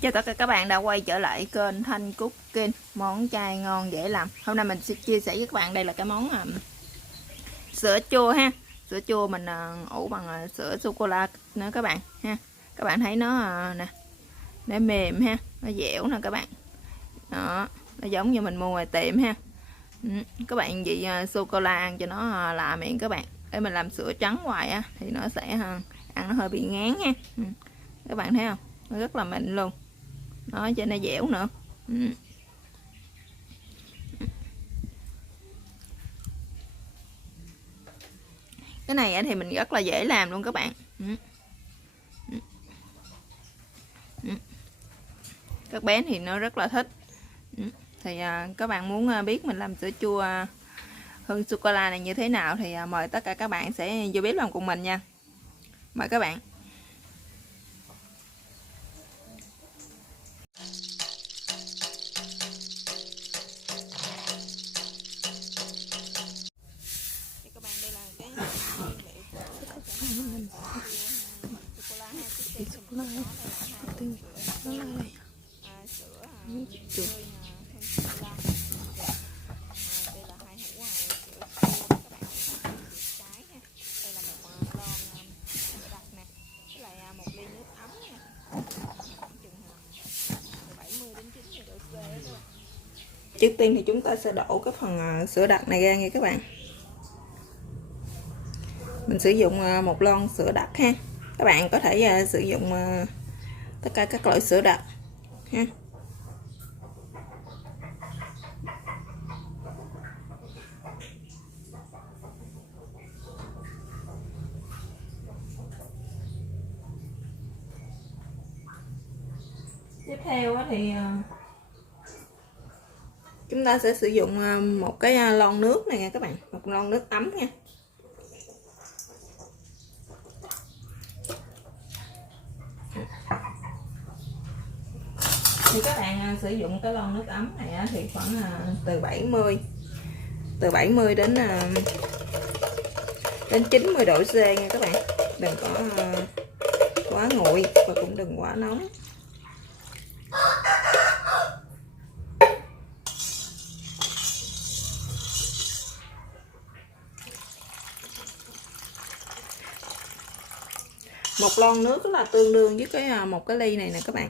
Chào tất cả các bạn đã quay trở lại kênh Thanh Cooking, món chay ngon dễ làm. Hôm nay mình sẽ chia sẻ với các bạn đây là cái món sữa chua ha. Sữa chua mình ủ bằng sữa sô cô la nữa các bạn ha. Các bạn thấy nó nè, nó mềm ha, nó dẻo nè các bạn. Đó, nó giống như mình mua ngoài tiệm ha. Các bạn vị sô cô la ăn cho nó lạ miệng các bạn. Để mình làm sữa trắng hoài á thì nó sẽ ăn nó hơi bị ngán ha. Các bạn thấy không? Nó rất là mịn luôn. Đó, cho nó dẻo nữa. Cái này thì mình rất là dễ làm luôn các bạn. Các bé thì nó rất là thích. Thì các bạn muốn biết mình làm sữa chua hương sô cô la này như thế nào thì mời tất cả các bạn sẽ vô bếp làm cùng mình nha. Mời các bạn. Các bạn đây là cái Trước tiên thì chúng ta sẽ đổ cái phần sữa đặc này ra nha các bạn. Mình sử dụng một lon sữa đặc ha. Các bạn có thể sử dụng tất cả các loại sữa đặc ha. Tiếp theo thì chúng ta sẽ sử dụng một cái lon nước này nha các bạn, một lon nước ấm nha. Thì các bạn sử dụng cái lon nước ấm này thì khoảng từ 70 đến 90 độ C nha các bạn. Đừng có quá nguội và cũng đừng quá nóng. Một lon nước là tương đương với một cái ly này nè các bạn.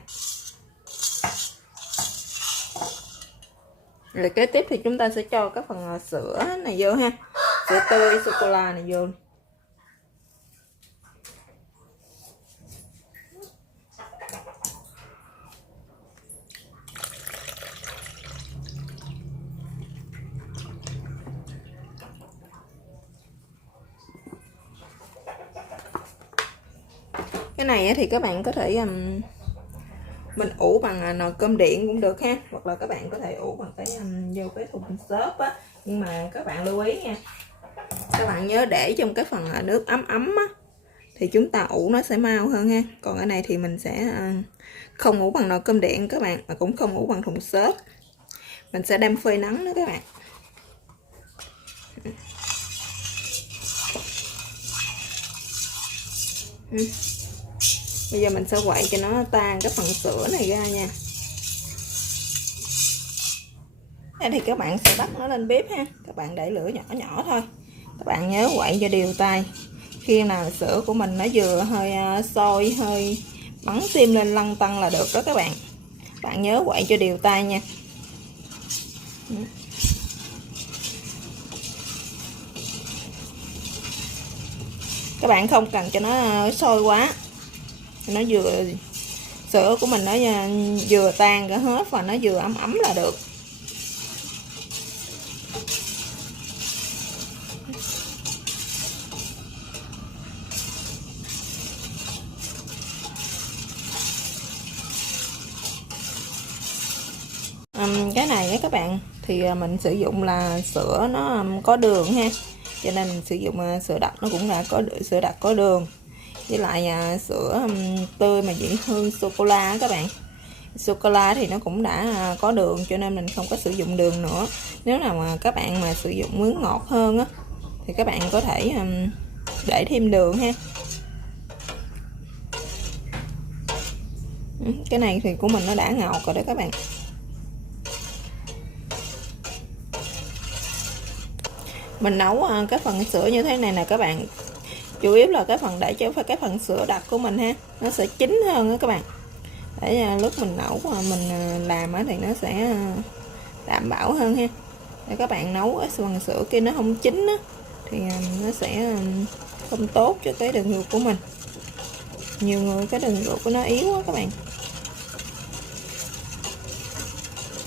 Rồi kế tiếp thì chúng ta sẽ cho cái phần sữa này vô ha, sữa tươi sô cô la này vô. Cái này thì các bạn có thể mình ủ bằng nồi cơm điện cũng được ha, hoặc là các bạn có thể ủ bằng vô cái thùng xốp á, nhưng mà các bạn lưu ý nha, các bạn nhớ để trong cái phần nước ấm ấm á thì chúng ta ủ nó sẽ mau hơn ha. Còn cái này thì mình sẽ không ủ bằng nồi cơm điện các bạn, mà cũng không ủ bằng thùng xốp, mình sẽ đem phơi nắng nữa các bạn. Bây giờ mình sẽ quậy cho nó tan cái phần sữa này ra nha. Đây thì các bạn sẽ bắt nó lên bếp ha. Các bạn để lửa nhỏ nhỏ thôi. Các bạn nhớ quậy cho đều tay. Khi nào sữa của mình nó vừa hơi sôi, hơi bắn tim lên lăn tăn là được đó các bạn. Bạn nhớ quậy cho đều tay nha. Các bạn không cần cho nó sôi quá, nó vừa sữa của mình nó vừa tan cả hết và nó vừa ấm ấm là được. Cái này các bạn thì mình sử dụng là sữa nó có đường ha, cho nên mình sử dụng sữa đặc, nó cũng đã có sữa đặc có đường, với lại sữa tươi mà vị hương sô cô la các bạn. Sô cô la thì nó cũng đã có đường, cho nên mình không có sử dụng đường nữa. Nếu nào mà các bạn mà sử dụng muốn ngọt hơn á thì các bạn có thể để thêm đường ha. Cái này thì của mình nó đã ngọt rồi đó các bạn. Mình nấu cái phần sữa như thế này nè các bạn, chủ yếu là cái phần để cho cái phần sữa đặc của mình ha, nó sẽ chín hơn đó các bạn, để lúc mình nấu mình làm thì nó sẽ đảm bảo hơn ha. Để các bạn nấu cái phần sữa kia nó không chín á, thì nó sẽ không tốt cho cái đường ruột của mình. Nhiều người cái đường ruột của nó yếu quá các bạn.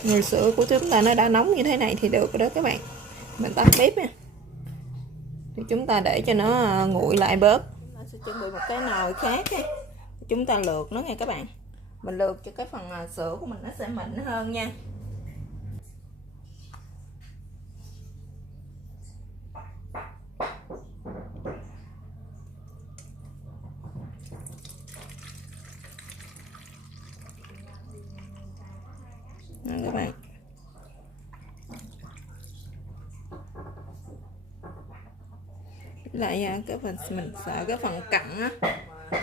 Nồi sữa của chúng ta nó đã nóng như thế này thì được rồi đó các bạn. Mình tắt bếp nha, thì chúng ta để cho nó nguội lại bớt. Chúng ta sẽ chuẩn bị một cái nồi khác ha. Chúng ta lượt nó nha các bạn. Mình lượt cho cái phần sữa của mình nó sẽ mịn hơn nha. Đó, các bạn. Lại cái phần mình sợ cái phần cặn á,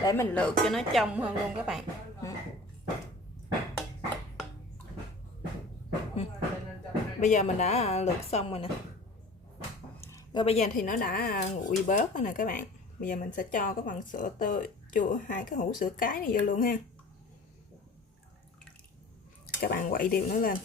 để mình lượt cho nó trong hơn luôn các bạn. Bây giờ mình đã lượt xong rồi nè. Rồi bây giờ thì nó đã nguội bớt rồi nè các bạn. Bây giờ mình sẽ cho cái phần sữa tươi chua, 2 cái hũ sữa cái này vô luôn ha. Các bạn quậy đều nó lên.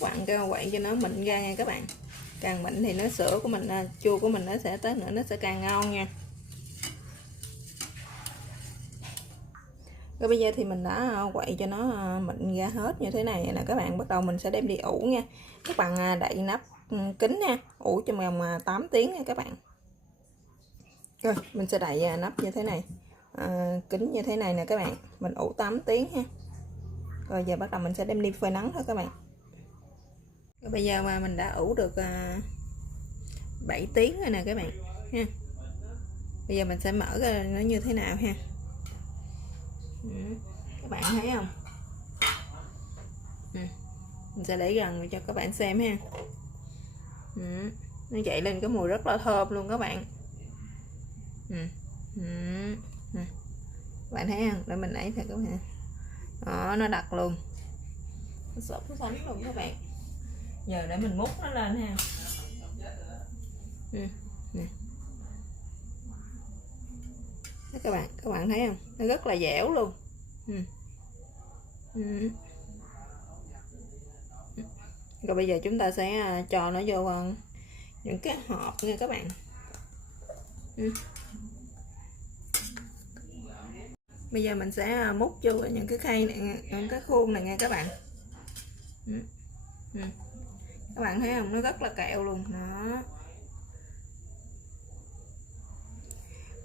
Bạn quậy cho nó mịn ra nha các bạn. Càng mịn thì nó sữa của mình, chua của mình nó sẽ tới nữa nó sẽ càng ngon nha. Rồi bây giờ thì mình đã quậy cho nó mịn ra hết như thế này nè các bạn. Bắt đầu mình sẽ đem đi ủ nha. Các bạn đậy nắp kính nha, ủ trong vòng 8 tiếng nha các bạn. Rồi mình sẽ đậy nắp như thế này, kính như thế này nè các bạn. Mình ủ 8 tiếng ha. Rồi giờ bắt đầu mình sẽ đem đi phơi nắng thôi các bạn. Rồi bây giờ mà mình đã ủ được 7 tiếng rồi nè các bạn ha. Bây giờ mình sẽ mở ra nó như thế nào ha. Các bạn thấy không? Mình sẽ để gần cho các bạn xem ha. Nó chạy lên cái mùi rất là thơm luôn các bạn. Các bạn thấy không? Để mình lấy thôi các bạn. Đó, nó đặc luôn, nó sốt sánh luôn các bạn. Giờ để mình múc nó lên ha. Nè. Các bạn thấy không? Nó rất là dẻo luôn. Rồi bây giờ chúng ta sẽ cho nó vô những cái hộp nha các bạn. Bây giờ mình sẽ múc vô những cái khay này, những cái khuôn này nha các bạn. Các bạn thấy không? Nó rất là kẹo luôn đó.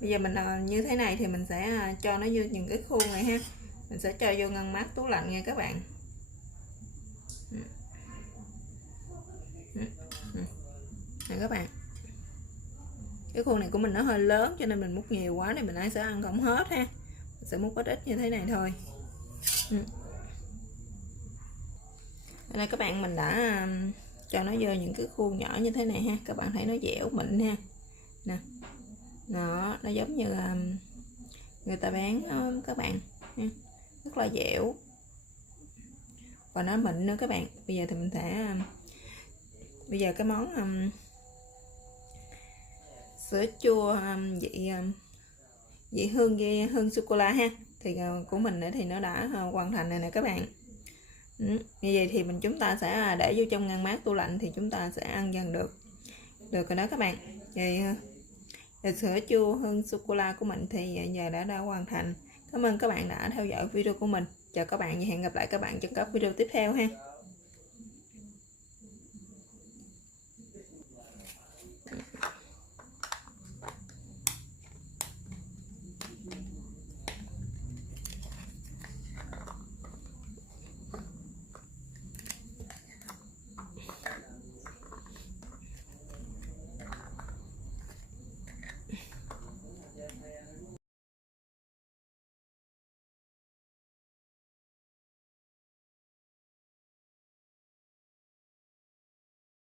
Bây giờ mình như thế này thì mình sẽ cho nó vô những cái khuôn này ha. Mình sẽ cho vô ngăn mát tủ lạnh nha các bạn. Nè các bạn, cái khuôn này của mình nó hơi lớn cho nên mình múc nhiều quá thì mình sẽ ăn không hết ha. Mình sẽ múc ít ít như thế này thôi. Đây các bạn, mình đã cho nó vô những cái khuôn nhỏ như thế này ha. Các bạn thấy nó dẻo mịn ha. Nè, nó giống như người ta bán các bạn, rất là dẻo và nó mịn nữa các bạn. Bây giờ thì mình sẽ bây giờ cái món sữa chua vị hương sô cô la ha, thì của mình thì nó đã hoàn thành rồi nè các bạn. Như vậy thì chúng ta sẽ để vô trong ngăn mát tủ lạnh thì chúng ta sẽ ăn dần được rồi đó các bạn. Vậy sữa chua hương sô cô la của mình thì giờ đã hoàn thành. Cảm ơn các bạn đã theo dõi video của mình. Chào các bạn và hẹn gặp lại các bạn trong các video tiếp theo ha.